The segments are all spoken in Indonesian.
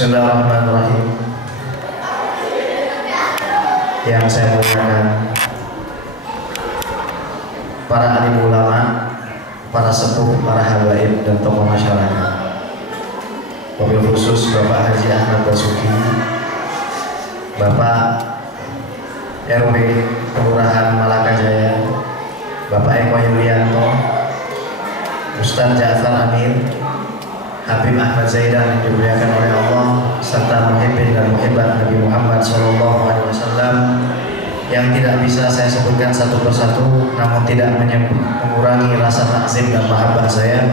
Bismillahirrahmanirrahim. Yang saya muliakan para alim ulama, para sepuh, para habaib dan tokoh masyarakat. Wabil khusus Bapak Haji Ahmad Basuki, Bapak RW Kelurahan Malaka Jaya, Bapak Eko Yulianto, Ustaz Ja'far Amin, Habib Ahmad Zaidan yang dimuliakan oleh Allah, serta muhibbin dan muhibbat Nabi Muhammad SAW yang tidak bisa saya sebutkan satu persatu, namun tidak mengurangi rasa takzim dan mahabbah saya.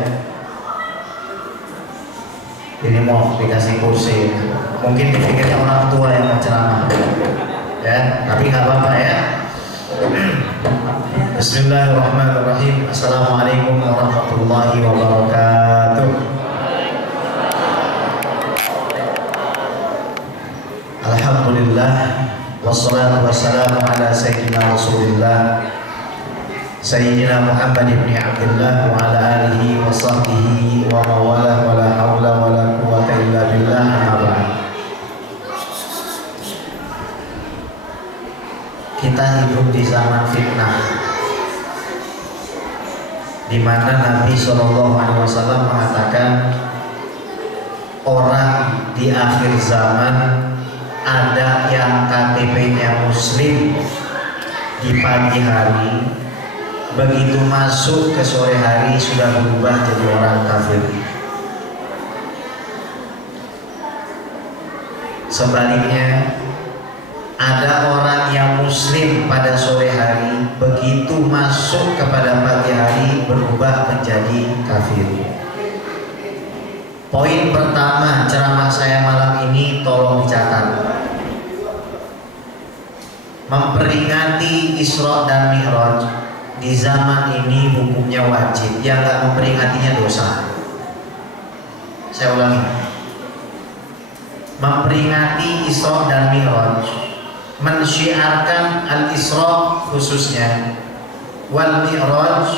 Ini mau dikasih kursi, mungkin dipikirnya orang tua yang menceramah, ya, tapi nggak apa-apa ya. Bismillahirrahmanirrahim. Assalamualaikum warahmatullahi wabarakatuh. Alhamdulillah, wassalatu wassalamu ala sayyidina Rasulillah Sayyidina Muhammad ibn Abdullah wa ala alihi wa sahbihi wa mawalah wa la hawla wa la quwwata illa billah, amma ba'd. Kita hidup di zaman fitnah, di mana Nabi SAW mengatakan orang di akhir zaman ada yang KTP-nya muslim di pagi hari, begitu masuk ke sore hari sudah berubah jadi orang kafir. Sebaliknya, ada orang yang muslim pada sore hari, begitu masuk kepada pagi hari berubah menjadi kafir. Poin pertama ceramah saya malam ini tolong dicatat. Memperingati Isra dan Mi'raj di zaman ini hukumnya wajib, yang nggak memperingatinya dosa. Saya ulangi, memperingati Isra dan Mi'raj, mensyiarkan Al-Isra khususnya, wal Mi'raj,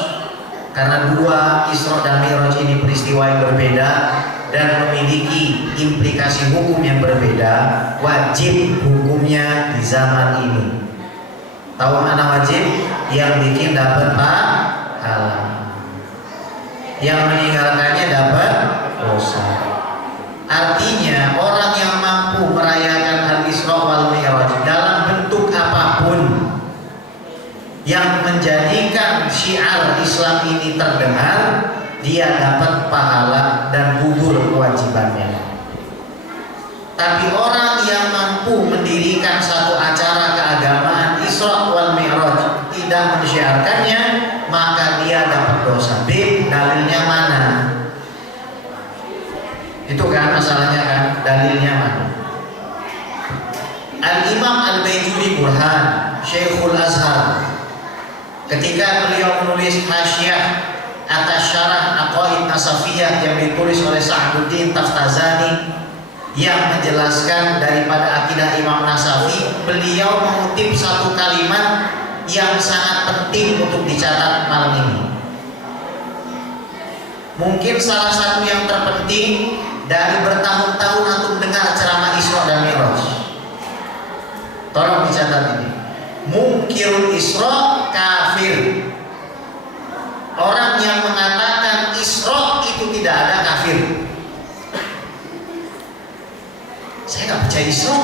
karena dua Isra dan Mi'raj ini peristiwa yang berbeda dan memiliki implikasi hukum yang berbeda, wajib hukumnya di zaman ini. Tahu mana wajib? Yang bikin dapat pahala, yang meninggalkannya dapat dosa. Artinya orang yang mampu merayakan Al-Isra wal Mi'raj dalam bentuk apapun yang menjadikan syiar Islam ini terdengar, dia dapat pahala dan gugur kewajibannya. Tapi orang yang mampu mendirikan satu acara keagamaan Isra wal Mi'raj tidak mensyiarkannya, maka dia dapat dosa. B, dalilnya mana? Itu kan masalahnya kan, dalilnya mana? Al-Imam Al-Baijuri Burhan, Syekhul Azhar, ketika beliau menulis hasyiah atas syarah Aqaid Nasafiyah yang ditulis oleh Sa'duddin Taftazani yang menjelaskan daripada akidah Imam Nasafi, beliau mengutip satu kalimat yang sangat penting untuk dicatat malam ini. Mungkin salah satu yang terpenting dari bertahun-tahun antum dengar ceramah Isra dan Mi'raj. Tolong dicatat ini. Munkirul Isra kafir. Orang yang mengatakan Isra itu tidak ada kafir. Saya nggak percaya Isra.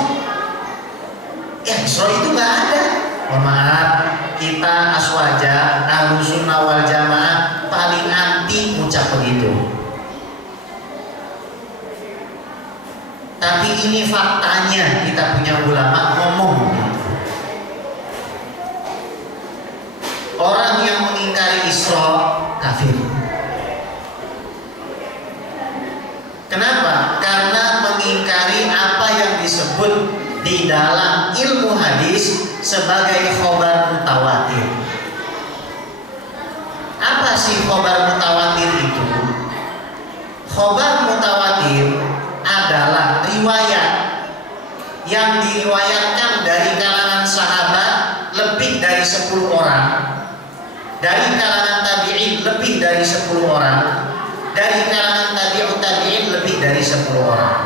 Ya, Isra itu nggak ada. Mohon maaf, kita Aswaja, Ahlus Sunnah wal Jamaah paling anti ucap begitu. Tapi ini faktanya, kita punya ulama ngomong. Orang yang mengingkari Isra kafir. Kenapa? Karena mengingkari apa yang disebut di dalam ilmu hadis sebagai khobar mutawatir. Apa sih khobar mutawatir itu? Khobar mutawatir adalah riwayat yang diriwayatkan dari kalangan sahabat lebih dari 10 orang, dari kalangan tabi'in lebih dari 10 orang, dari kalangan tabi'ut tabi'in lebih dari 10 orang.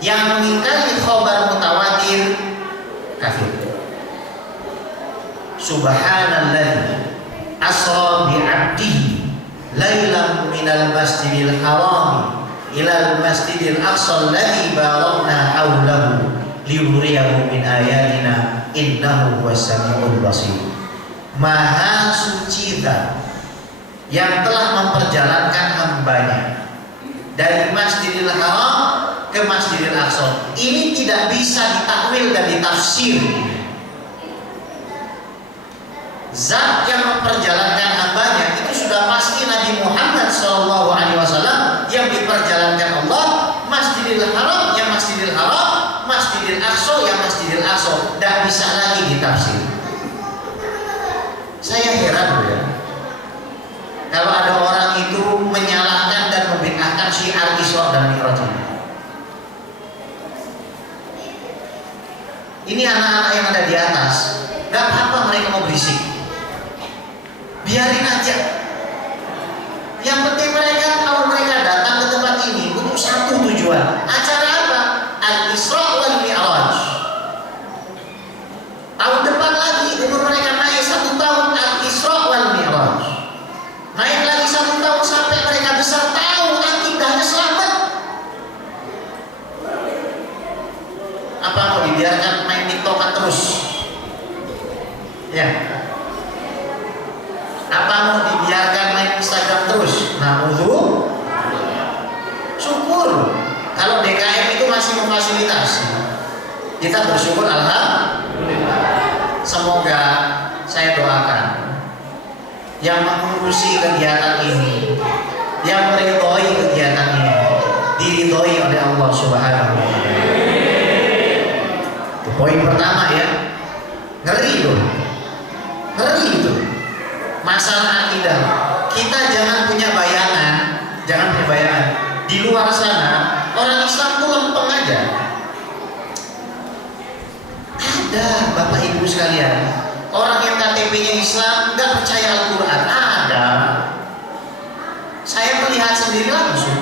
Yang mengingkari khabar mutawatir kafir. Subhanalladzi asra bi'abdihi lailan minal masjidil haram ilal masjidil aqsa alladzi barakna haulahu liyuriyahu min ayatina innahu huwas samiul basir. Maha suci zat yang telah memperjalankan hambanya dari Masjidil Haram ke Masjidil Aqsa. Ini tidak bisa ditakwil dan ditafsir. Zat yang memperjalankan hambanya itu sudah pasti Nabi Muhammad SAW yang diperjalankan Allah. Masjidil Haram yang Masjidil Haram, Masjidil Aqsa yang Masjidil Aqsa. Tidak bisa lagi ditafsir. Saya heran ya, kalau ada orang itu menyalahkan dan membid'ahkan syiar Isra dan Mi'raj ini. Ini anak-anak yang ada di atas, gak apa-apa mereka mau berisik, biarin aja. Yang penting mereka tahu mereka datang ke tempat ini untuk satu tujuan. Acara apa? Al-Isra wal Mi'raj. Tahun depan lagi umur mereka naik 1 tahun, Al-Isra wal Mi'raj. Naik lagi 1 tahun sampai mereka besar, tahu akidahnya selamat. Apa mau dibiarkan main TikTok terus? Ya. Apa mau dibiarkan main Instagram terus? Nah, syukur kalau DKM itu masih memfasilitasi. Kita bersyukur, alhamdulillah. Semoga saya doakan yang mengurusi kegiatan ini, yang meridhoi kegiatan ini, diridhoi oleh Allah Subhanahu wa taala. Itu poin pertama ya. Ngeri loh. Ngeri itu. Masalah akidah. Kita jangan punya bayangan, di luar sana orang Islam tuh lempeng aja. Ada Bapak Ibu sekalian, orang yang KTP-nya Islam nggak percaya Al-Quran. Ada. Saya melihat sendiri langsung.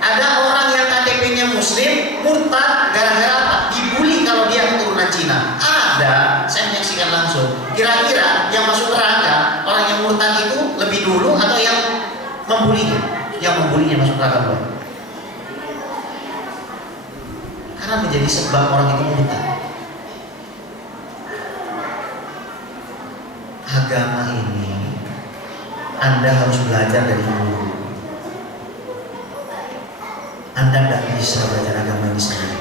Ada orang yang KTP-nya Muslim murtad gara-gara apa? Dibully kalau dia keturunan Cina. Ada. Saya menyaksikan langsung. Kira-kira yang masuk neraka orang yang murtad itu lebih dulu atau yang membulinya? Yang membulinya masuk neraka dulu. Karena menjadi sebab orang itu murtad. Agama ini Anda harus belajar dari guru. Anda tidak bisa belajar agama ini sendiri.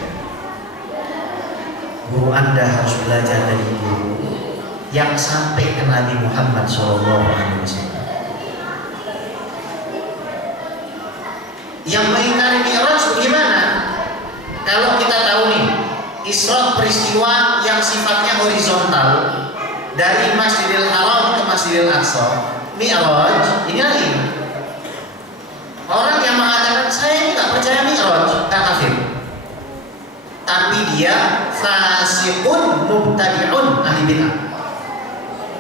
Guru Anda harus belajar dari guru yang sampai ke Nabi Muhammad SAW. Yang mengingkari Mi'raj bagaimana? Kalau kita tahu nih, Isra peristiwa yang sifatnya horizontal dari Masjidil Haram ke Masjidil Aqsa. Mi'raj ini lagi. Orang yang mengatakan saya ini nggak percaya Mi'raj, tak kafir. Tapi dia fasiqun mubtadi'un ahli bid'ah.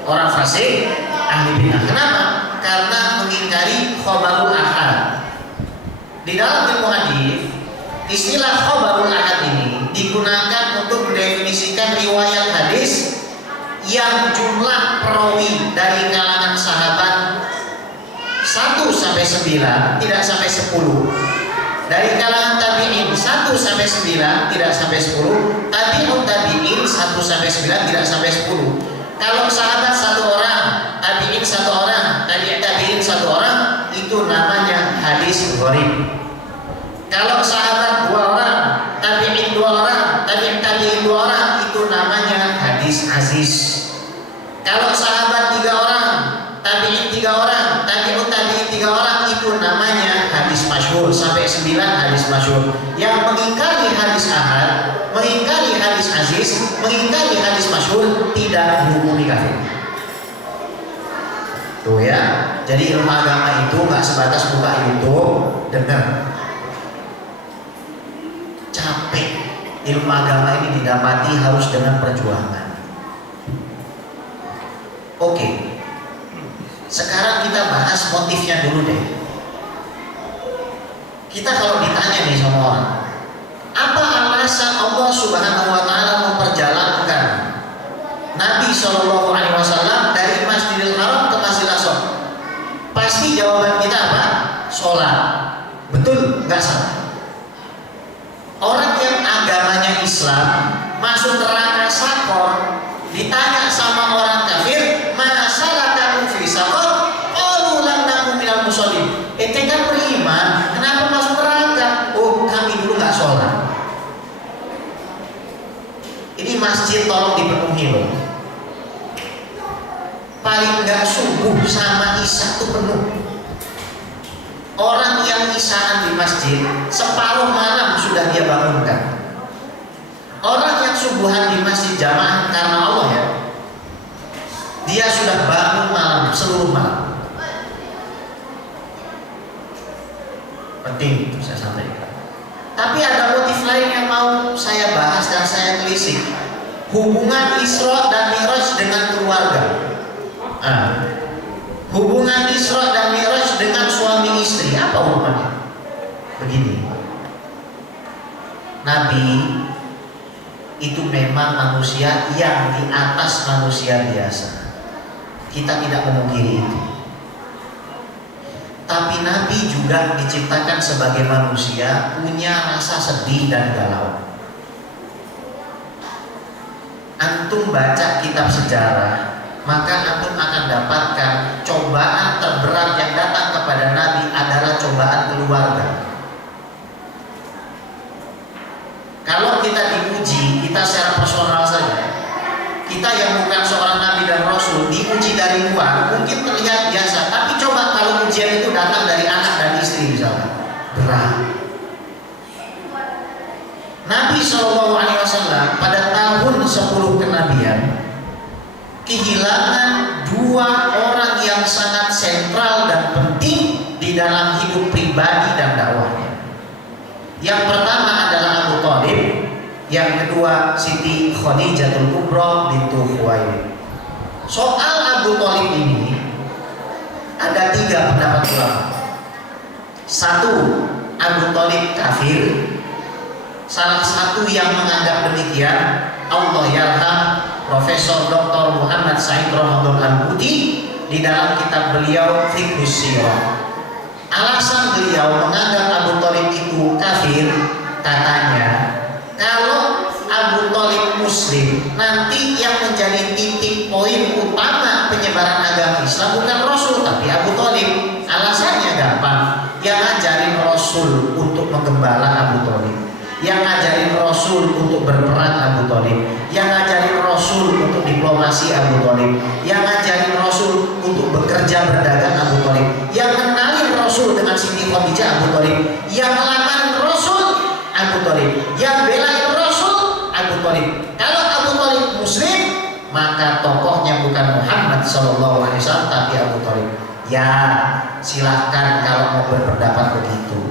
Orang fasik ahli bid'ah. Kenapa? Karena mengingkari khabarul ahad. Di dalam ilmu hadis, istilah khabarul ahad ini digunakan untuk mendefinisikan riwayat hadis yang jumlah perawi dari kalangan sahabat 1 sampai 9 tidak sampai 10. Dari kalangan tabi'in 1 sampai 9 tidak sampai 10. Tabi'ut tabi'in 1 sampai 9 tidak sampai 10. Kalau sahabat 1 orang, tabi'in 1 orang, tabi'in 1 orang, itu namanya hadis gharib. Kalau sahabat 2 orang, tabi'in 2 orang, tabi'in 2 orang, itu namanya hadis aziz. Kalau sahabat 3 orang, tabi'in 3 orang, tabi'ut tabi'in 3 orang, itu namanya hadis masyhur. Sampai 9 hadis masyhur. Yang mengingkari hadis ahad, mengingkari hadis aziz, mengingkari hadis masyhur, tidak dihukumi kafir. Tuh ya. Jadi ilmu agama itu nggak sebatas buka YouTube, dengar. Capek. Ilmu agama ini didapati harus dengan perjuangan. Oke. Sekarang kita bahas motifnya dulu deh. Kita kalau ditanya nih sama orang, masa Allah Subhanahu wa taala memperjalankan Nabi Shallallahu alaihi wasallam dari Masjidil Haram ke Masjidil Aqsa? Pasti jawaban kita apa? Sholat. Betul? Nggak salah. Orang yang agamanya Islam masuk neraka sakor, ditanya sama orang kafir, "Ma salakakum fi saqar?" Qalu lam nakum minal musallin. Ente kan beriman, kenapa masuk neraka? Oh, kami dulu nggak sholat. Ini masjid tolong dipenuhi loh. Paling nggak subuh sama isya itu penuh. Orang yang isyaan di masjid separuh malam sudah dia bangunkan. Orang yang subuhan di masjid jamaah karena Allah ya, dia sudah bangun malam, seluruh malam. Penting itu saya sampaikan. Tapi ada motif lain yang mau saya bahas dan saya telisik. Hubungan Isra dan Mi'raj dengan keluarga. Hubungan Isra dan Mi'raj dengan suami istri, apa hubungannya? Begini, Nabi itu memang manusia yang di atas manusia biasa. Kita tidak memungkiri itu. Tapi Nabi juga diciptakan sebagai manusia, punya rasa sedih dan galau. Antum baca kitab sejarah, maka antum akan dapatkan cobaan terberat yang datang kepada Nabi adalah cobaan keluarga. Kalau kita diuji, kita secara personal saja, kita yang bukan seorang Nabi dan Rasul diuji dari luar mungkin terlihat biasa, tapi coba kalau ujian itu datang dari anak dan istri misalnya, berat. Nabi SAW pada tahun 10 kenabian kehilangan dua orang yang sangat sentral dan penting di dalam hidup pribadi dan dakwahnya. Yang pertama adalah Abu Thalib, yang kedua Siti Khadijatul Kubra bintu Khuwailid. Soal Abu Thalib ini ada 3 pendapat ulama. 1, Abu Thalib kafir. Salah satu yang menganggap demikian, Allah yarham Profesor Dr. Muhammad Said Ramadan Al-Buti di dalam kitab beliau Fiqhus Sirah. Alasan beliau menganggap Abu Thalib itu kafir, katanya kalau Abu Thalib Muslim, nanti yang menjadi titik poin utama penyebaran agama Islam bukan Rasul tapi Abu Thalib. Alasannya gampang, yang ngajarin Rasul untuk menggembala Abu Thalib, yang ngajarin Rasul untuk berperang Abu Thalib, yang ngajarin Rasul untuk diplomasi Abu Thalib, yang ngajarin Rasul untuk bekerja berdagang Abu Thalib, yang kenalin Rasul dengan Siti Khadijah Abu Thalib, yang melamar Rasul Abu Thalib, yang belain Rasul Abu Thalib. Kalau Abu Thalib Muslim, maka tokohnya bukan Muhammad SAW tapi Abu Thalib. Ya, silahkan kalau mau berpendapat begitu.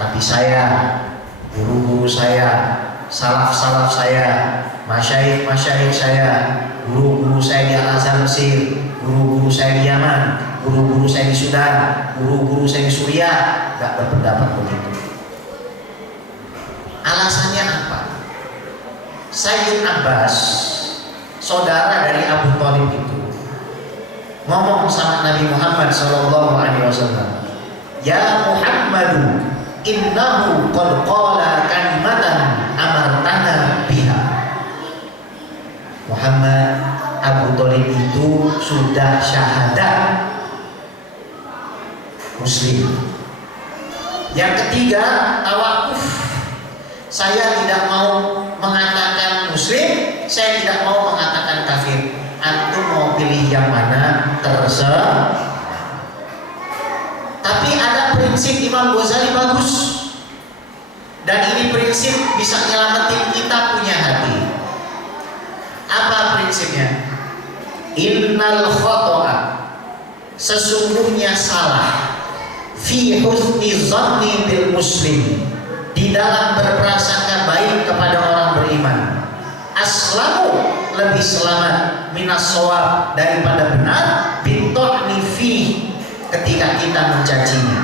Tapi saya, guru-guru saya, salaf-salaf saya, masyayikh-masyayikh saya, guru-guru saya di Al-Azhar Mesir, guru-guru saya di Yaman, guru-guru saya di Sudan, guru-guru saya di Suriah, gak berpendapat begitu. Alasannya apa? Sayyid Abbas, saudara dari Abu Thalib itu, ngomong sama Nabi Muhammad SAW, "Ya Muhammadu, innahu qad qala kalimatan amartana biha." Muhammad, Abu Thalib itu sudah syahadat Muslim. Yang ketiga, tawakuf. Saya tidak mau mengatakan Muslim, saya tidak mau mengatakan kafir. Antum mau pilih yang mana terserah. Tapi ada prinsip Imam Ghazali bagus, dan ini prinsip bisa nyelamatin kita punya hati. Apa prinsipnya? Innal khoto'a, sesungguhnya salah, fi husni zanni bil muslim, di dalam berprasangka baik kepada orang beriman, aslamu, lebih selamat, minas shawab, daripada benar, bintokni fi, ketika kita mencacinya.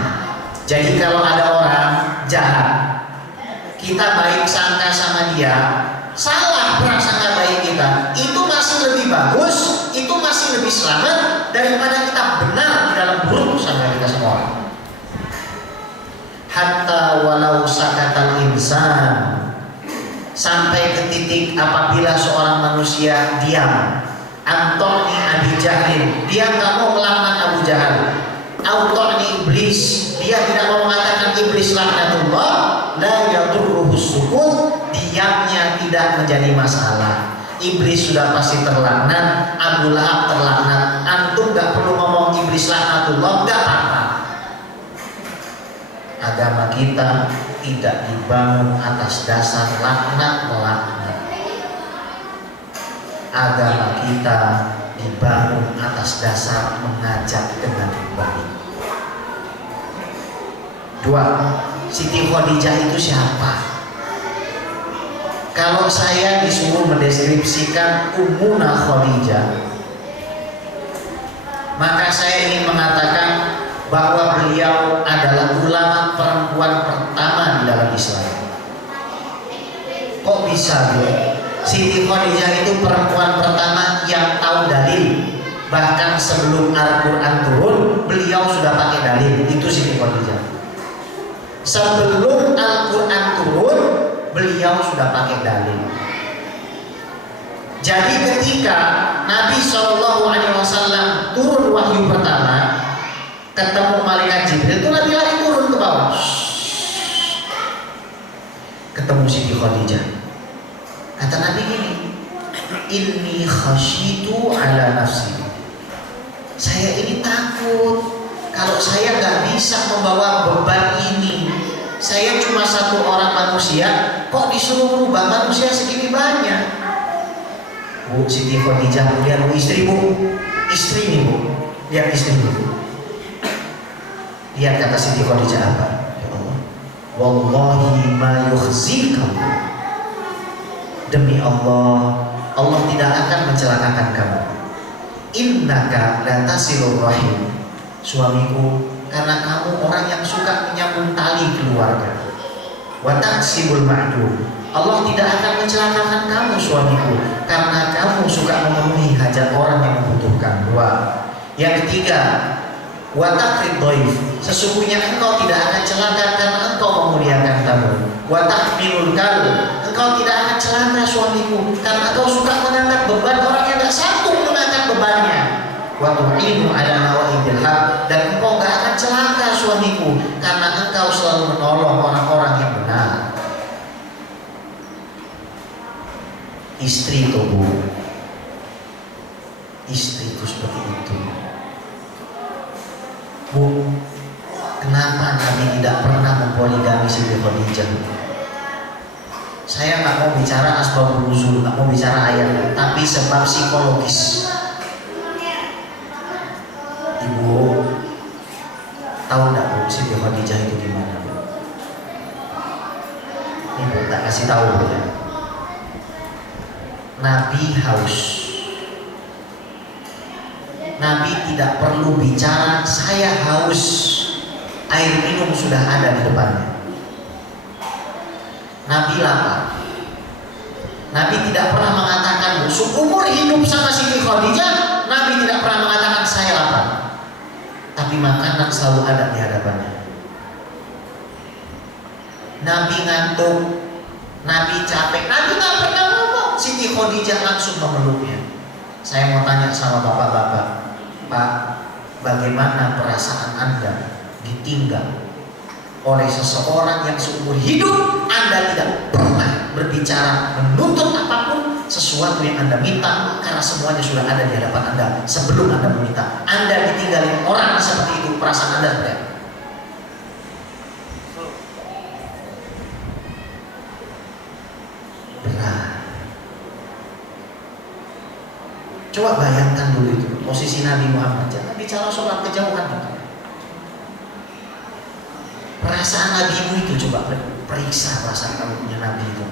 Jadi kalau ada orang jahat, kita baik sangka sama dia, salah prasangka baik kita, itu masih lebih bagus, itu masih lebih selamat daripada kita benar di dalam buruk sangka kita sama orang. Hatta walau sakatal insan, sampai ke titik apabila seorang manusia diam. Antoni Abi Jahlin, dia nggak mau melaknat Abu Jahal. Antoni iblis, dia tidak mau mengatakan iblis laknatullah. La yadurruhu sukut, diamnya tidak menjadi masalah. Iblis sudah pasti terlaknat, Abu Lahab terlaknat. Antum nggak perlu ngomong iblis laknatullah, nggak apa-apa. Agama kita tidak dibangun atas dasar laknat melaknat. Agama kita dibangun atas dasar mengajak dengan baik. 2. Siti Khadijah itu siapa? Kalau saya disuruh mendeskripsikan Ummuna Khadijah, maka saya ingin mengatakan bahwa beliau adalah ulama perempuan pertama di dalam Islam. Kok bisa Bu? Siti Khadijah itu perempuan pertama yang tahu dalil. Bahkan sebelum Al-Quran turun, beliau sudah pakai dalil. Itu Siti Khadijah. Sebelum Al-Quran turun, beliau sudah pakai dalil. Jadi ketika Nabi SAW turun wahyu pertama, ketemu malaikat Jibril, itu Nabi lari turun ke bawah. Ketemu Siti Khadijah. Kata Nabi gini, inni khasyitu ala nafsi. Saya ini takut kalau saya nggak bisa membawa beban ini. Saya cuma satu orang manusia, kok disuruh merubah manusia segini banyak. Bu, Siti Khadijah, lihat bu, istrimu, istri ini bu, lihat istrimu. Lihat kata Siti Khadijah apa? Ya Allah, wallahi ma yukhzika. Demi Allah, Allah tidak akan mencelakakan kamu. Innaka la tasilur rahim. Suamiku, karena kamu orang yang suka menyambung tali keluarga. Wa taksibul ma'dum. Allah tidak akan mencelakakan kamu suamiku, karena kamu suka memenuhi hajat orang yang membutuhkan. 2. Yang ketiga, wa taqrid dhaif. Sesungguhnya engkau tidak akan celaka karena engkau memuliakan tamu. Wa tahmilul kal. Engkau tidak akan celaka suamiku karena engkau suka mengangkat beban orang yang tidak sanggup mengangkat bebannya. Wa tu'inu ala nawaibil haq. Dan engkau tidak akan celaka suamiku karena engkau selalu menolong orang-orang yang benar. Istri itu bu, istri itu seperti itu. Bu, kenapa Nabi tidak pernah mempoligami Siti Khadijah? Saya nggak mau bicara asbabun nuzul, nggak mau bicara ayat, tapi sebab psikologis. Ibu, tahu nggak bu, Siti Khadijah itu gimana bu? Ibu tak kasih tahu bu ya. Nabi haus. Nabi tidak perlu bicara, saya haus. Air minum sudah ada di depannya. Nabi lapar. Nabi tidak pernah mengatakan, seumur hidup sama Siti Khadijah, Nabi tidak pernah mengatakan saya lapar. Tapi makanan selalu ada di hadapannya. Nabi ngantuk, Nabi capek, Nabi tak pernah ngomong. Siti Khadijah langsung memeluknya. Saya mau tanya sama bapak-bapak, Pak, bagaimana perasaan Anda ditinggal oleh seseorang yang seumur hidup Anda tidak pernah berbicara, menuntut apapun sesuatu yang Anda minta, karena semuanya sudah ada di hadapan Anda sebelum Anda meminta. Anda ditinggalin orang seperti itu, perasaan Anda seperti apa? Berat. Coba bayangkan dulu itu posisi Nabi Muhammad. Jangan bicara sholat kejauhan itu. Perasaan Nabimu itu, coba periksa perasaan kamu punya Nabi itu.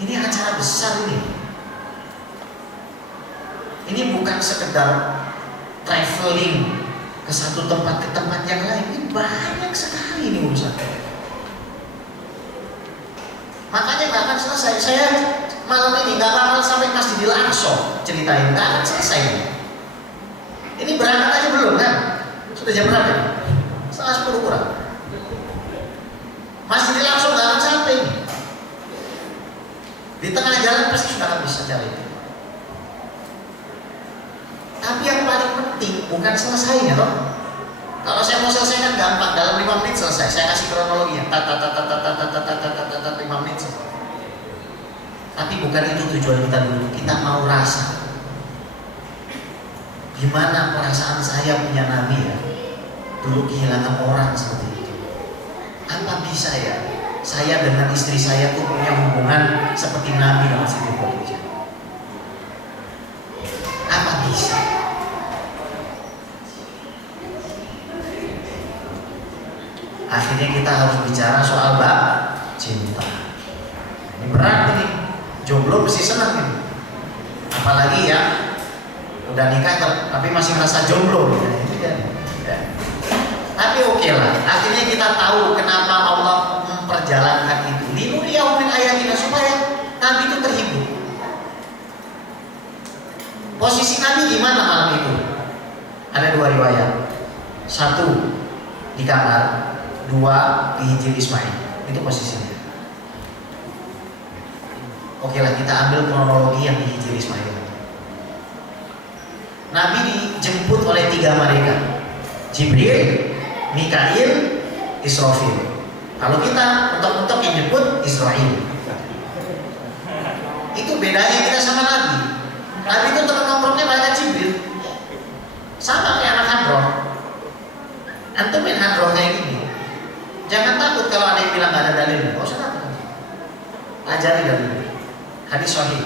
Ini acara besar ini. Ini bukan sekedar traveling ke satu tempat ke tempat yang lain. Ini banyak sekali ini urusan. Makanya nggak akan selesai. Saya malam ini nggak bakal sampai Masjidil Aqsa ceritain, nggak akan selesai. Ini berangkat aja belum kan? Sudah jam berapa? 9:30 kurang. Masjidil Aqsa nggak akan sampai. Di tengah jalan pasti sudah habis acara itu. Tapi yang paling penting bukan selesainya toh. Kalau saya mau selesaikan gampang, dalam 5 menit selesai. Saya kasih kronologinya, 5 menit selesai. Tapi bukan itu tujuan kita dulu. Kita mau rasa gimana perasaan saya punya Nabi ya. Dulu kehilangan orang seperti itu. Apa bisa ya saya dengan istri saya tuh punya hubungan seperti Nabi dengan Siti Khadijah? Apa bisa? Akhirnya kita harus bicara soal cinta. Ini berat nih. Jomblo mesti senang nih. Apalagi ya udah nikah tapi masih merasa jomblo. Ini kan. Ya. Tapi oke lah. Akhirnya kita tahu kenapa Allah memperjalankan itu. Linuriyahum min ayatina, supaya Nabi itu terhibur. Posisi Nabi di mana malam itu? Ada 2 riwayat. 1 di kamar, 2 di Hijri Ismail. Itu posisinya. Oke lah, kita ambil kronologi yang di Hijri Ismail. Nabi dijemput oleh 3 malaikat, Jibril, Mikail, Israfil. Kalau kita mentok-mentok yang nyebut Israel. Itu bedanya kita sama Nabi. Nabi itu teman nongkrongnya malaikat Jibril. Sama kayak anak hadroh. Antum main hadroh kayak gini. Jangan takut kalau ada yang bilang gak ada dalil. Gak usah takut. Ajari dalil. Hadis sahih.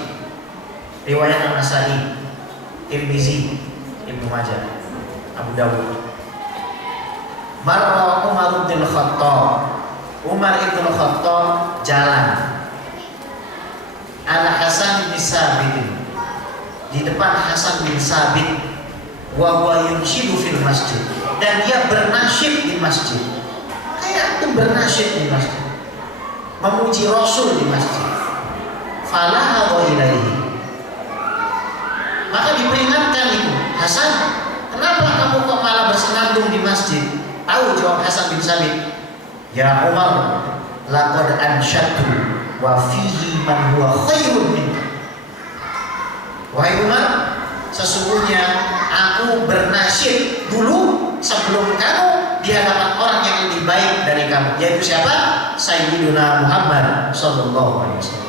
Riwayat An-Nasa'i, Tirmizi, Ibnu Majah, Abu Dawud. Marra Umar bin Khattab. Umar bin Khattab jalan. Ala Hasan bin Sabit. Di depan Hasan bin Sabit. Wa huwa yunshidu fil masjid. Dan dia bernasyid di masjid. Kayak itu bernasyid di masjid. Memuji Rasul di masjid. Falaha wa ilaihi. Maka diperingatkan itu, Hasan, kenapa kamu kok malah bersenandung di masjid? Tahu jawab Hasan bin Sabit, ya Umar, laqad ansyadtu wa fihi man huwa khairun minka. Wahai Umar, sesungguhnya aku bernasyid dulu sebelum kamu di hadapan orang yang lebih baik dari kamu, yaitu siapa? Sayyiduna Muhammad sallallahu alaihi wasallam.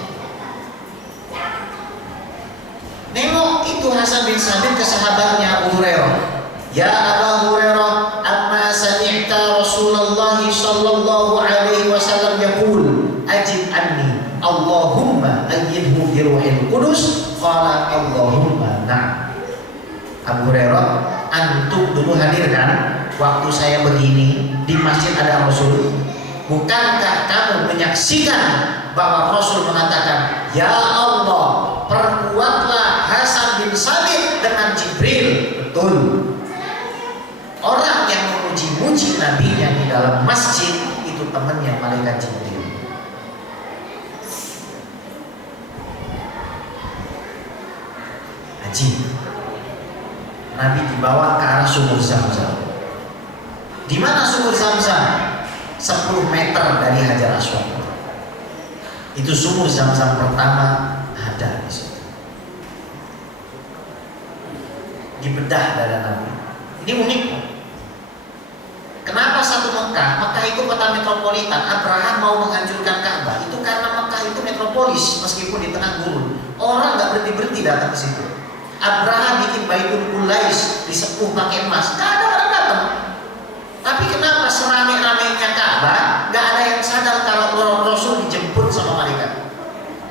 Nengok itu Hasan bin Sabit ke sahabatnya Abu Hurairah. Ya Abu Hurairah, amma sami'ta Rasulullah sallallahu alaihi wasallam yaqul, ajib anni, Allahumma ayyidhu bi ruhil qudus. Qala Allahumma na'am. Abu Hurairah, antum dulu hadir kan waktu saya begini di masjid ada Rasul? Bukankah kamu menyaksikan bahwa Rasul mengatakan, ya Allah, perkuatlah Hasan bin Sabit dengan Jibril? Betul. Orang yang memuji-muji nabinya di dalam masjid itu temannya malaikat Jibril. Haji, Nabi dibawa ke arah sumur Zamzam. Di mana sumur Zamzam? 10 meter dari Hajar Aswad. Itu sumur Zamzam pertama ada di situ. Dibedah dada Nabi. Ini unik. Kenapa satu Mekah? Mekah itu kota metropolitan. Abraham mau menghancurkan Ka'bah itu karena Mekah itu metropolis meskipun di tengah gurun. Orang nggak berhenti datang ke situ. Abraham bikin Baitul Qulais disepuh pakai emas. Nggak ada orang datang. Tapi kenapa serame-ramenya Ka'bah nggak ada yang sadar kalau Rasul dijemput sama malaikat?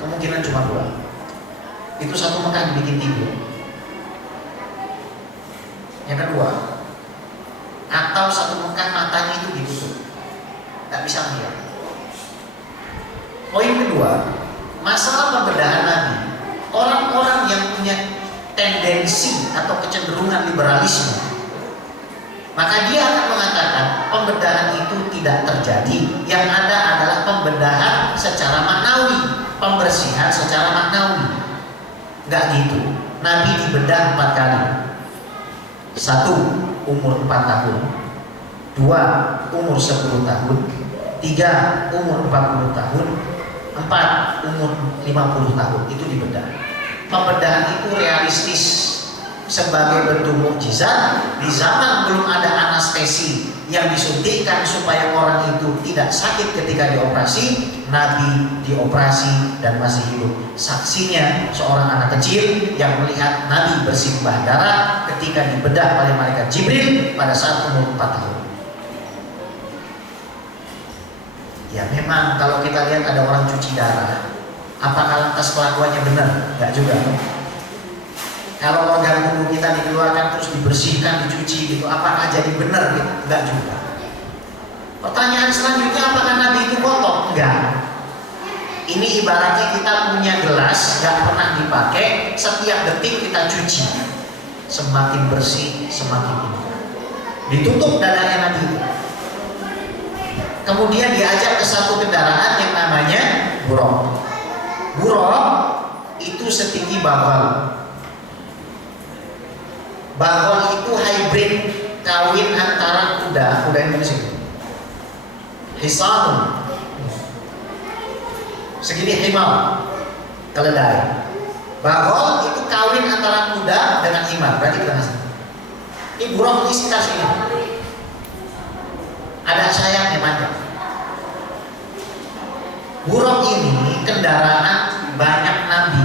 Kemungkinan cuma 2. Itu satu Mekah dibikin tidur. Yang kedua, atau satu Mekah matanya itu ditutup, nggak bisa melihat. Poin kedua, masalah pembedahan Nabi. Orang-orang yang punya tendensi atau kecenderungan liberalisme, Maka dia akan mengatakan pembedahan itu tidak terjadi. Yang ada adalah pembedahan secara maknawi, pembersihan secara maknawi. Enggak gitu. Nabi dibedah 4 kali. 1. Umur 4 tahun. 2. Umur 10 tahun. 3. Umur 40 tahun. 4. Umur 50 tahun. Itu dibedah. Pembedahan itu realistis sebagai bentuk mukjizat. Di zaman belum ada anestesi yang disuntikkan supaya orang itu tidak sakit ketika dioperasi, Nabi dioperasi dan masih hidup. Saksinya seorang anak kecil yang melihat Nabi bersimbah darah ketika dibedah oleh malaikat Jibril pada saat umur 4 tahun. Ya memang kalau kita lihat ada orang cuci darah, apakah lantas kelakuannya benar? Enggak juga. Kalau organ tubuh kita dikeluarkan terus dibersihkan, dicuci gitu, apakah jadi benar gitu? Enggak juga. Pertanyaan selanjutnya, apakah Nabi itu kotor? Enggak. Ini ibaratnya kita punya gelas enggak pernah dipakai, setiap detik kita cuci. Semakin bersih, semakin indah. Ditutup dadanya Nabi. Kemudian diajak ke satu kendaraan yang namanya buraq. Buraq itu setinggi bagol. Bagol itu hybrid kawin antara kuda yang mana sih? Hisanun. Segini himar, keledai. Bagol itu kawin antara kuda dengan himar. Berarti kita ngasih. Ini buraq ini sekitar sini. Ada sayapnya panjang. Buraq ini kendaraan banyak nabi.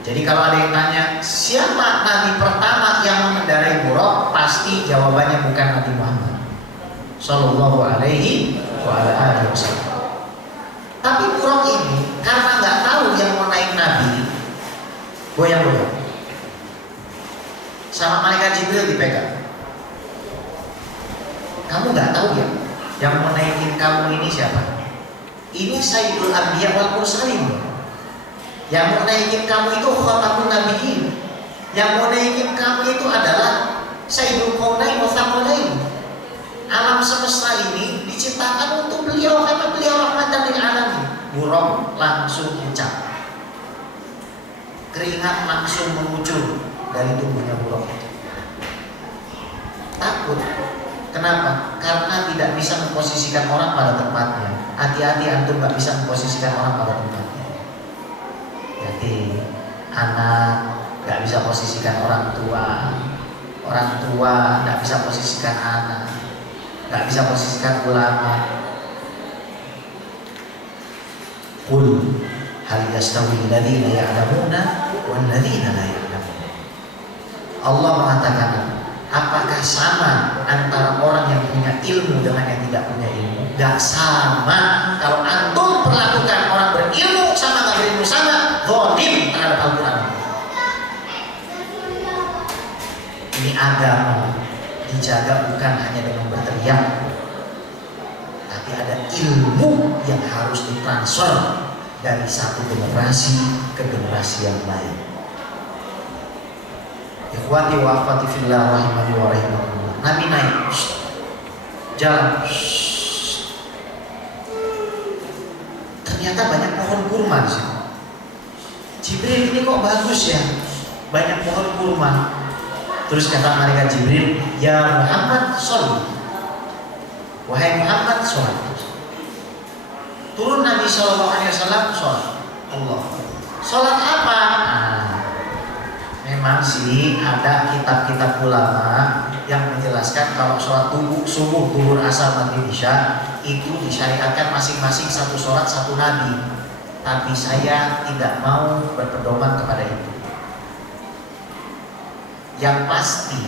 Jadi kalau ada yang tanya siapa nabi pertama yang mengendarai buraq, pasti jawabannya bukan Nabi Muhammad Sallallahu alaihi wasallam. Tapi buraq ini karena nggak tahu yang mau naik Nabi, goyang-goyang. Sama malaikat Jibril dipegang. Kamu nggak tahu ya, yang mau naikin kamu ini siapa? Ini Sayyidul Anbiya wal Mursalin. Yang mau naikin kamu itu khatamun nabiyyin. Yang mau naikin kamu itu adalah Sayyidul Kaunain wa Tsaqalain. Alam semesta ini diciptakan untuk beliau karena beliau rahmatan lil alamin. Buraq langsung ucap. Keringat langsung mengucur dari tubuhnya buraq itu. Takut. Kenapa? Karena tidak bisa memposisikan orang pada tempatnya. Hati-hati antum gak bisa memposisikan orang pada tempatnya. Jadi anak gak bisa posisikan orang tua gak bisa posisikan anak, gak bisa posisikan ulama. Qul hal yastawi alladziina ya'lamuuna wal ladziina la ya'lamuun. Allah mengatakan, apakah sama antara orang yang punya ilmu dengan yang tidak punya ilmu? Gak sama. Kalau antum perlakukan orang berilmu sama gak berilmu sama, zalim terhadap Al-Quran. Ini agama dijaga bukan hanya dengan berteriak, tapi ada ilmu yang harus ditransfer dari satu generasi ke generasi yang lain. Ikhwati wa akhwati fillah rahimani wa rahimakumullah. Nabi naik jalan. Ternyata banyak pohon kurma di situ. Jibril ini kok bagus ya, banyak pohon kurma. Terus kata malaikat Jibril, ya Muhammad sholli. Wahai Muhammad sholat. Turun Nabi Sallallahu Alaihi Wasallam sholat. Allah. Sholat apa? Memang sih ada kitab-kitab ulama yang menjelaskan kalau sholat subuh, duhur, asar, maghrib, isya itu disyariatkan masing-masing satu sholat satu nabi. Tapi saya tidak mau berpedoman kepada itu. Yang pasti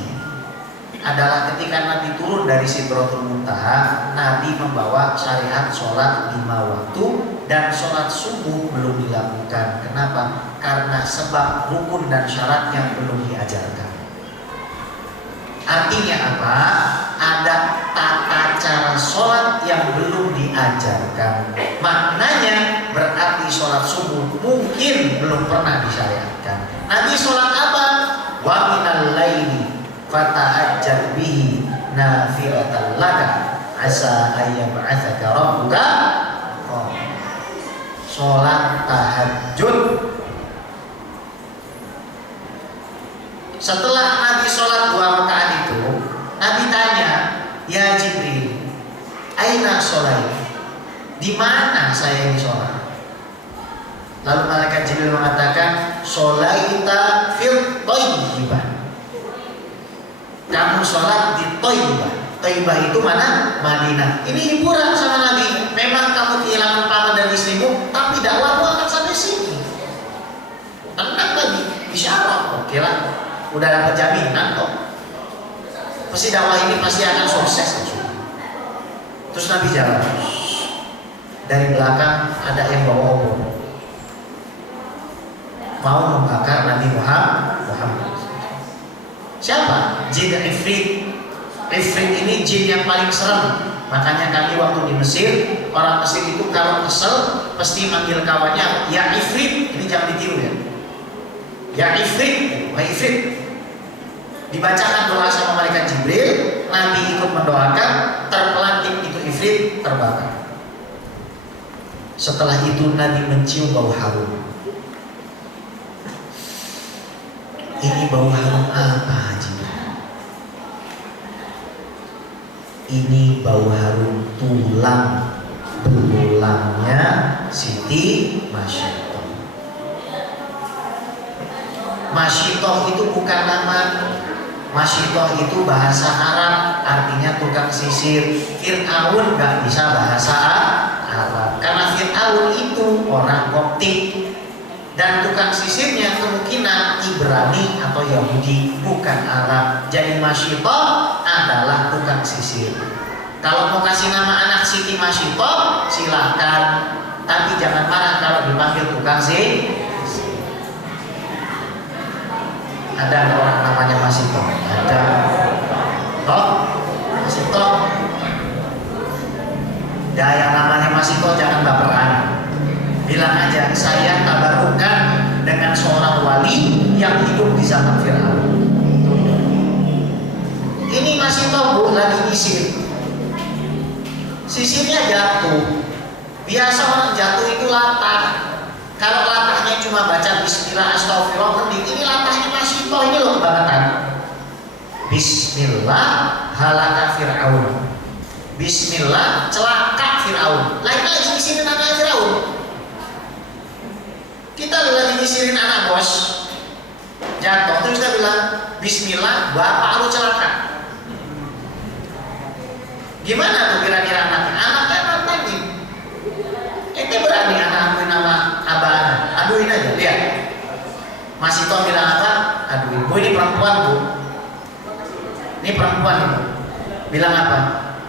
adalah ketika Nabi turun dari Sidratul Muntaha, Nabi membawa syariat sholat 5 waktu dan sholat subuh belum dilakukan. Kenapa? Karena sebab rukun dan syarat yang belum diajarkan. Artinya apa? Ada tata cara sholat yang belum diajarkan. Maknanya berarti sholat subuh mungkin belum pernah disyariatkan. Nabi sholat apa? Wa minal laili fatahajjad bihi nafilatan laka asa ayyab'atsaka rabbuka. Sholat tahajud. Setelah Nabi sholat 2 rakaat itu, Nabi tanya, ya Jibril, aina sholat? Di mana saya ini sholat? Lalu malaikat Jibril mengatakan, sholaita fil Thayyibah. Kamu sholat di Thayyibah. Thayyibah itu mana? Madinah. Ini hiburan sama Nabi. Memang kamu kehilangan paman dan istrimu, tapi dakwahmu akan sampai sini. Tenang Nabi, insyaallah. Oke lah, udah dapat jaminan kok. Pasti dakwah ini pasti akan sukses. Terus Nabi jalan. Dari belakang ada yang bawa obor, mau membakar Nabi Muhammad. Siapa? Jin Ifrit. Ifrit ini jin yang paling serem. Makanya kami waktu di Mesir, orang Mesir itu kalau kesel pasti manggil kawannya ya Ifrit. Ini jangan ditiru ya. Ya Ifrit, wah Ifrit. Dibacakan doa sama malaikat Jibril, Nabi ikut mendoakan, terpelanting itu Ifrit, terbakar. Setelah itu Nabi mencium bau harum. Ini bau harum apa Jibril? Ini bau harum tulang belulangnya Siti Masyitoh. Masyitoh itu bukan nama. Masyitoh itu bahasa Arab, artinya tukang sisir. Fir'aun gak bisa bahasa Arab, karena Fir'aun itu orang Koptik, dan tukang sisirnya kemungkinan Ibrani atau Yahudi, bukan Arab. Jadi Masyitoh adalah tukang sisir. Kalau mau kasih nama anak Siti Masyitoh silahkan, tapi jangan marah kalau dipanggil tukang sisir. Ada orang namanya Masyitoh? Ada. Toh? Masyitoh. Yang namanya Masyitoh jangan baperan. Bilang aja, saya tabarukan dengan seorang wali yang hidup di zaman Fir'aun. Ini Masyitoh bu, lagi nyisir. Sisirnya jatuh. Biasa orang jatuh itu latah. Kalau latahnya cuma baca Bismillah, Astagfirullah, mending. Ini latahnya Masyitoh, ini loh kebangetan. Bismillah, halaka Fir'aun. Bismillah, celaka Fir'aun. Lain lagi nyisirin anak Fir'aun. Kita lagi nyisirin anak bos, jatuh, terus kita bilang Bismillah, bapak lu celaka. Gimana tuh kira-kira anaknya? Anaknya nantangin. Ente berani anak nama abah, aduin aja, lihat. Masyitoh bilang apa? Aduin. Bu, ini perempuan bu. Ini perempuan itu. Bilang apa?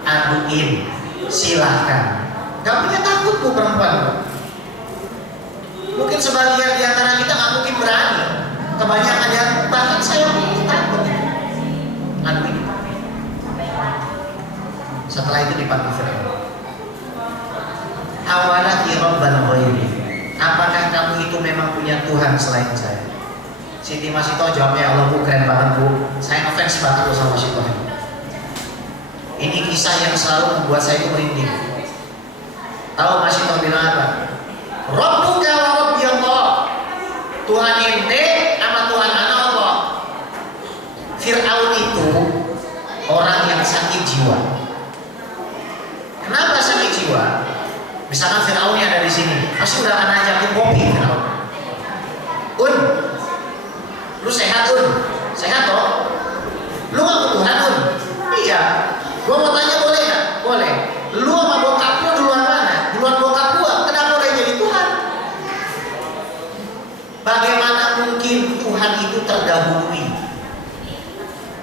Aduin. Silahkan. Gak punya takut bu perempuan bu. Mungkin sebagian di antara kita nggak mungkin berani. Kebanyakan yang bahkan saya pun takut. Aduin. Setelah itu dipanggil Fir'aun. Awalaki rabbal ghairi. Apakah kamu itu memang punya Tuhan selain saya? Siti Masyitoh jawabnya, ya Allah bu, keren banget bu. Saya ngefans banget sama Masyitoh. Ini kisah yang selalu membuat saya itu merinding. Tahu Masyitoh bilang apa? Rabbuka wa rabbi Allah. Tuhan ente sama Tuhan anak Allah. Fir'aun itu orang yang sakit jiwa. Kenapa sakit jiwa? Misalkan Fir'aun yang ada di sini, pasti udah akan ajakin kopi Fir'aun. Lu sehat sehat toh? Lu ngaku Tuhan Iya. Gua mau tanya boleh nggak? Boleh. Lu sama bokap lu duluan mana? Duluan bokap gua. Kenapa udah jadi Tuhan? Bagaimana mungkin Tuhan itu terdahului?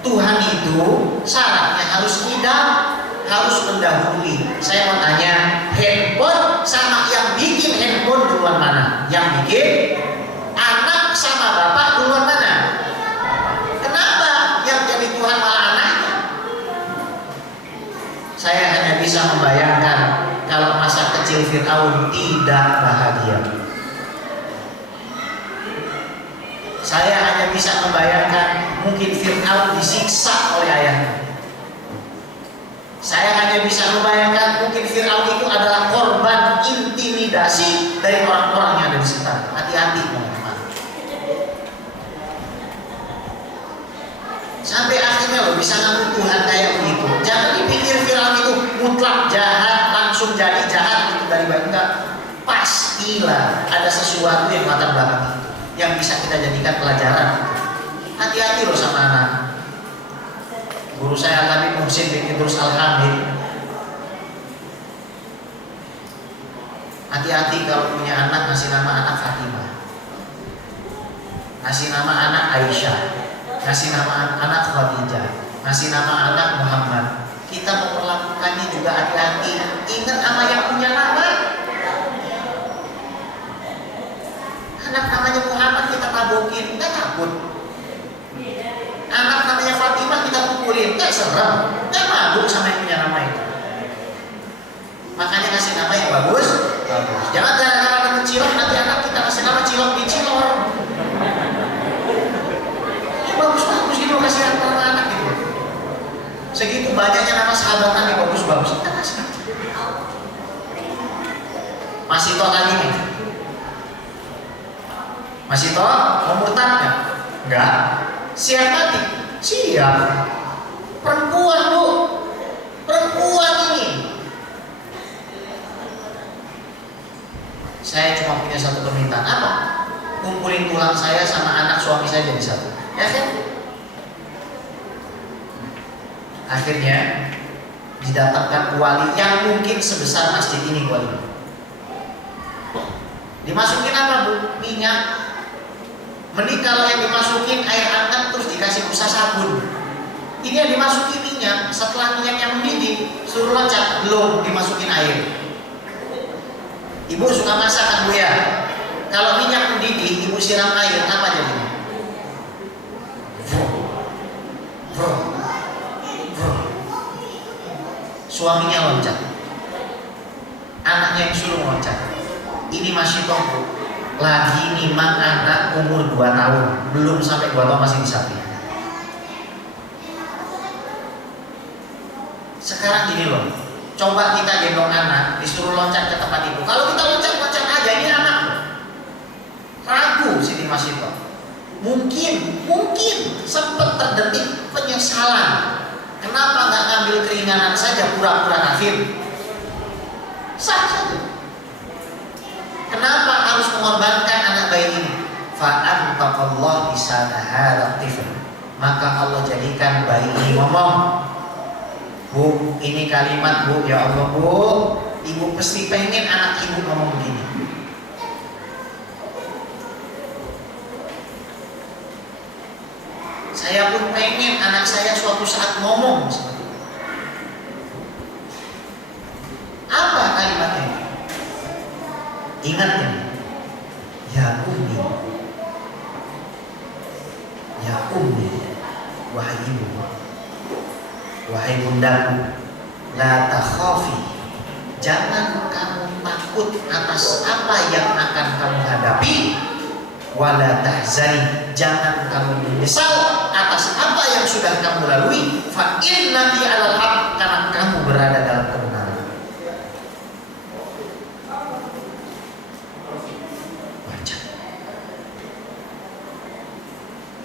Tuhan itu syaratnya harus tidak, harus mendahului. Saya mau tanya, handphone sama yang bikin handphone duluan mana? Yang bikin anak sama bapak duluan mana? Kenapa yang jadi Tuhan malah anaknya? Saya hanya bisa membayangkan kalau masa kecil Fir'aun tidak bahagia. Saya hanya bisa membayangkan mungkin Fir'aun disiksa oleh ayahnya. Saya hanya bisa membayangkan mungkin Fir'aun itu adalah korban intimidasi dari orang-orang yang ada di sekitar. Hati-hati teman-teman. Sampai akhirnya lo bisa ngaku Tuhan kayak begitu. Jangan dipikir Fir'aun itu mutlak jahat, langsung jadi jahat itu dari baik. Enggak. Pastilah ada sesuatu yang latar belakang itu yang bisa kita jadikan pelajaran. Hati-hati loh sama anak. Guru saya Al-Habib Muhsin bin Idrus Al-Hamid, hati-hati kalau punya anak ngasih nama anak Fatimah, ngasih nama anak Aisyah, ngasih nama anak Khadijah, ngasih nama anak Muhammad. Kita memperlakukannya juga hati-hati. Ingat nama yang punya nama. Anak namanya Muhammad kita tabokin, kita takut. Anak namanya Fatimah kita pukulin, gak serem, gak malu sama yang punya nama itu. Makanya kasih nama yang bagus. Jangan gara-gara nama Cilok nanti anak kita kasih nama Cilok di Cilor. Ya bagus-bagus gitu kasih nama anak gitu. Segitu banyaknya nama sahabat Nabi bagus-bagus kita kasih. Masih toh lagi nih? Masih toh mau murtad nggak? Enggak. Siap mati? Siap. Perempuan bu, perempuan ini. Saya cuma punya satu permintaan, apa? Kumpulin tulang saya sama anak suami saya jadi satu. Ya kan? Akhirnya didatangkan wali yang mungkin sebesar masjid ini wali. Dimasukin apa bu? Minyak. Mending kalau yang dimasukin air hangat terus dikasih busa sabun. Ini yang dimasukin minyak, setelah minyak yang mendidih suruh loncat, belum dimasukin air. Ibu suka masak kan bu ya? Kalau minyak mendidih, ibu siram air, apa jadinya? Suaminya loncat, anaknya yang suruh loncat. Ini masih tonggo. Lagi nimang anak umur 2 tahun, belum sampai 2 tahun masih disapi. Sekarang gini loh, coba kita gendong anak, disuruh loncat ke tempat ibu. Kalau kita loncat-loncat aja, ini anak ragu Siti Masito. Mungkin sempat terdetik penyesalan. Kenapa nggak ngambil keringanan saja, pura-pura kafir? Sah saja. Kenapa harus mengorbankan anak bayi ini? Fa'antaqallah bisana hadzal tifl. Maka Allah jadikan bayi ini ngomong. Bu, ini kalimat bu, ya Allah bu, ibu pasti pengen anak ibu ngomong begini. Saya pun pengen anak saya suatu saat ngomong seperti itu. Apa kalimatnya? Ingat ini, ya ummi, wahai ibu, wahai bundaku, la takhafi, jangan kamu takut atas apa yang akan kamu hadapi, wala tahzani, jangan kamu menyesal atas apa yang sudah kamu lalui, fa innaki alal haq, karena kamu berada dalam kebenaran.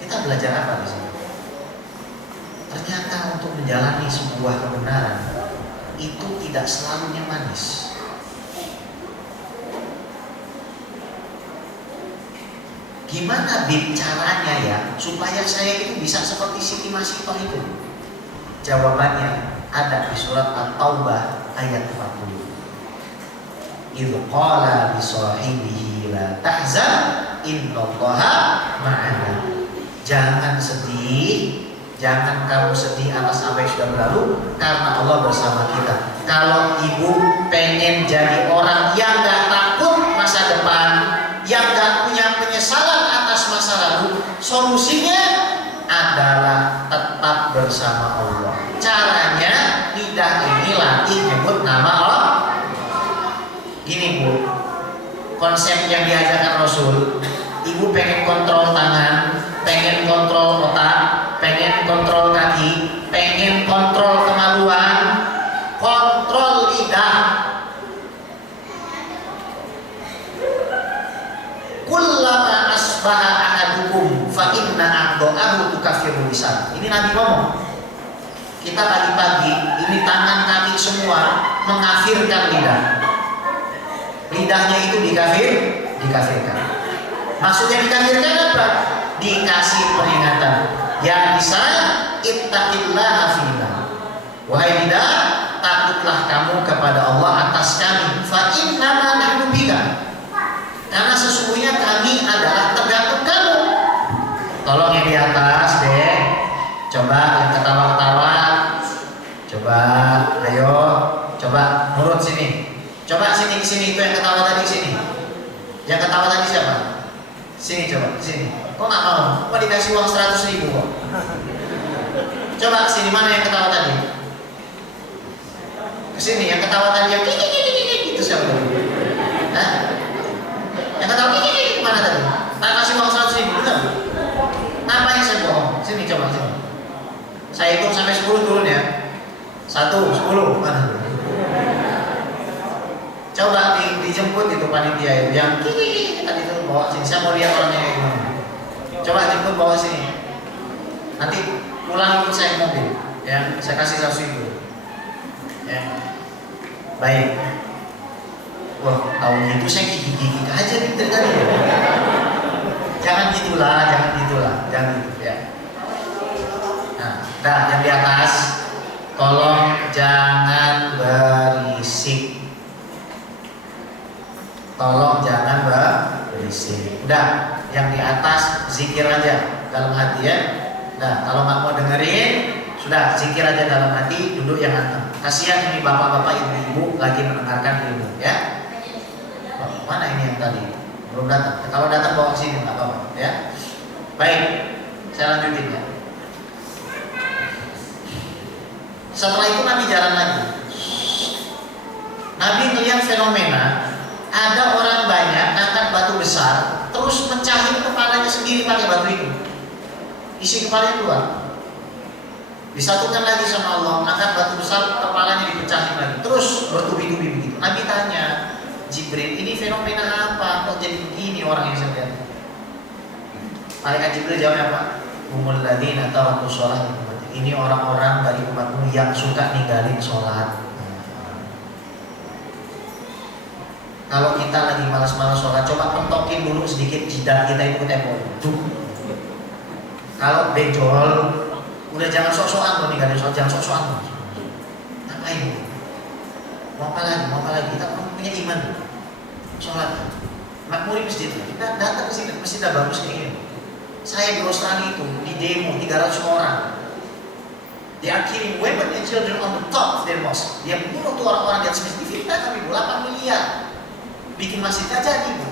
Kita belajar apa di sini? Ternyata untuk menjalani sebuah kebenaran itu tidak selalu manis. Gimana caranya ya supaya saya itu bisa seperti Siti Masito itu? Jawabannya ada di surat At-Taubah ayat 40. Idz qala li sahibihi la tahzan innallaha ma'ana. Jangan sedih, jangan kamu sedih atas apa yang sudah berlalu, karena Allah bersama kita. Kalau ibu pengen jadi orang yang gak takut masa depan, yang gak punya penyesalan atas masa lalu, solusinya adalah tetap bersama Allah. Caranya lidah ini latih nyebut nama Allah. Gini bu, konsep yang diajarkan Rasul, ibu pengen kontrol tangan, pengen kontrol otak, pengen kontrol kaki, pengen kontrol kemaluan, fa inna aqda'ahu tukaffiru lisan. Ini Nabi ngomong. Kita pagi-pagi ini tangan kaki semua mengafirkan lidah. Lidahnya itu dikafirkan. Maksudnya dikafirkan apa? Dikasih peringatan. Ya lisan ittaqillaha fina. Wahai lidah, takutlah kamu kepada Allah atas kami. Fa innama nahnu bika. Karena sesungguhnya kami adalah tergantung kamu. Tolong yang di atas deh. Coba yang ketawa-ketawa. Coba, ayo. Coba nurut sini. Coba sini itu yang ketawa tadi sini. Yang ketawa tadi siapa? Sini coba, sini. Kok nggak mau? Kok dikasih uang 100.000 kok? Coba sini, mana yang ketawa tadi? Kesini, yang ketawa tadi yang kiki itu siapa? Hah? Yang ketawa kiki mana tadi? Tak kasih uang 100.000, benar? Ngapain saya bohong? Sini coba sini. Saya hitung sampai 10 turun ya. 1, 10, mana? Coba dijemput itu panitia itu yang kiki tadi itu bawa sini. Saya mau lihat orangnya kayak gimana. Coba jemput bawa sini. Nanti pulang ikut saya ke mobil. Ya, saya kasih 100.000. Ya. Baik. Wah, tahun itu saya gigi-gigi aja nih dari tadi. Jangan gitulah. Jangan gitu ya. Nah, yang di atas tolong jangan berisik. Tolong jangan berisik. Udah, yang di atas zikir aja dalam hati ya. Nah, kalau nggak mau dengerin, sudah zikir aja dalam hati, duduk yang anteng. Kasihan ini bapak-bapak, ibu-ibu lagi mendengarkan ilmu ya. Mana ini yang tadi? Belum datang. Kalau datang bawa sini nggak apa-apa ya. Baik, saya lanjutin ya. Setelah itu Nabi jalan lagi. Nabi melihat fenomena. Ada orang banyak angkat batu besar, terus mecahin kepalanya sendiri pakai batu itu. Isi kepalanya keluar. Disatukan lagi sama Allah, angkat batu besar, kepalanya dipecahin lagi. Terus bertubi-tubi begitu. Nabi tanya Jibril, ini fenomena apa? Kok jadi begini orang yang saya lihat? Malaikat Jibril jawabnya apa? Humul ladzina taraku shalah. Ini orang-orang dari umatmu yang suka ninggalin sholat. Kalau kita lagi malas-malas sholat, coba pentokin dulu sedikit jidat kita itu ke tembok. Kalau benjol, udah jangan sok-sokan loh ninggalin sholat, jangan sok-sokan. Ngapain? Mau apa lagi? Kita punya iman. Sholat, makmuri masjid. Kita datang ke sini, masjid udah bagus kayak gini. Saya di Australia itu di demo 300 orang. They are killing women and children on the top of their mosque. Dia bunuh tuh orang-orang di atas masjid. Difitnah kami 8 miliar. Bikin masjidnya jadi bu.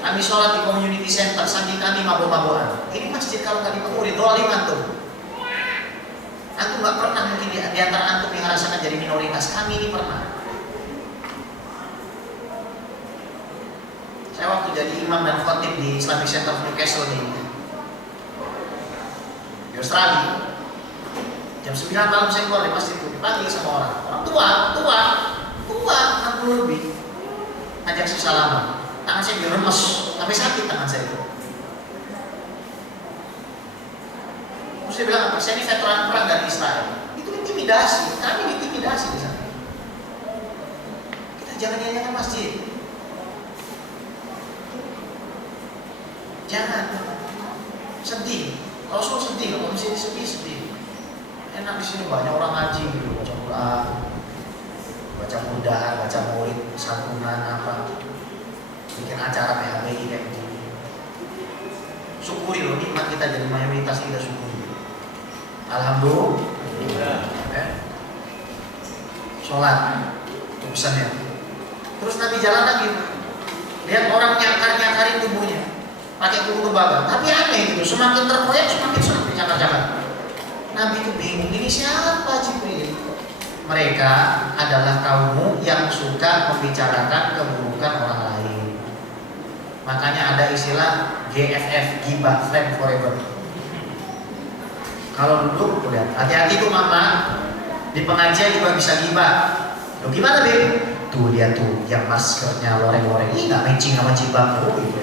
Kami sholat di community center, sambil kami mabuk-mabukan. Ini masjid kalau nggak dimakmuri, dolim antum. Antum nggak pernah mungkin di antara antum yang rasakan jadi minoritas. Kami ini pernah. Saya waktu jadi imam dan khotib di Islamic Center of Newcastle di Australia. Jam 9 malam saya keluar dari masjid itu, dipanggil sama orang tua 60 lebih, ngajak saya salaman. Tangan saya diremes, sampai sakit tangan saya itu. Terus saya bilang, apa? Saya ini veteran perang dari Israel. Itu intimidasi, kami diintimidasi di sana. Kita jangan nyanyikan masjid. Jangan. Sedih. Rasul sedih, kalau masjid sedih. Enak di sini banyak orang ngaji gitu, baca Quran, baca mudahan, baca maulid, santunan apa, bikin acara PHBI kayak begini. Syukuri loh, nikmat kita jadi mayoritas, kita syukuri. Alhamdulillah. Sholat, itu pesannya. Terus Nabi jalan lagi, lihat orang nyakar-nyakarin tubuhnya, pakai kuku tembaga. Tapi aneh gitu, semakin terkoyak semakin sulit nyakar-nyakar. Nabi itu bingung, ini siapa Jibril? Mereka adalah kaummu yang suka membicarakan keburukan orang lain. Makanya ada istilah GFF, Gibah Friend Forever. Kalau duduk, udah hati-hati tuh mama, di pengajian juga bisa gibah. Loh gimana Beb? Tuh dia tuh yang maskernya loreng-loreng, ih gak matching sama jibah. Oh gitu.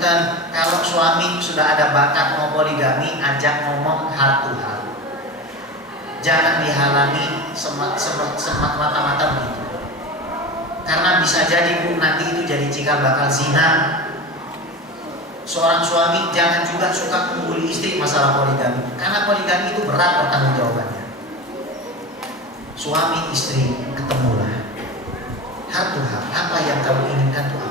punten, kalau suami sudah ada bakat mau poligami, ajak ngomong heart to heart. Jangan dihalangi semat mata-mata begitu. Karena bisa jadi Bu, nanti itu jadi cikal bakal zina. Seorang suami jangan juga suka mengguli istri masalah poligami, karena poligami itu berat pertanggungjawabannya. Suami istri ketemulah, heart to heart, apa yang kamu inginkan tuh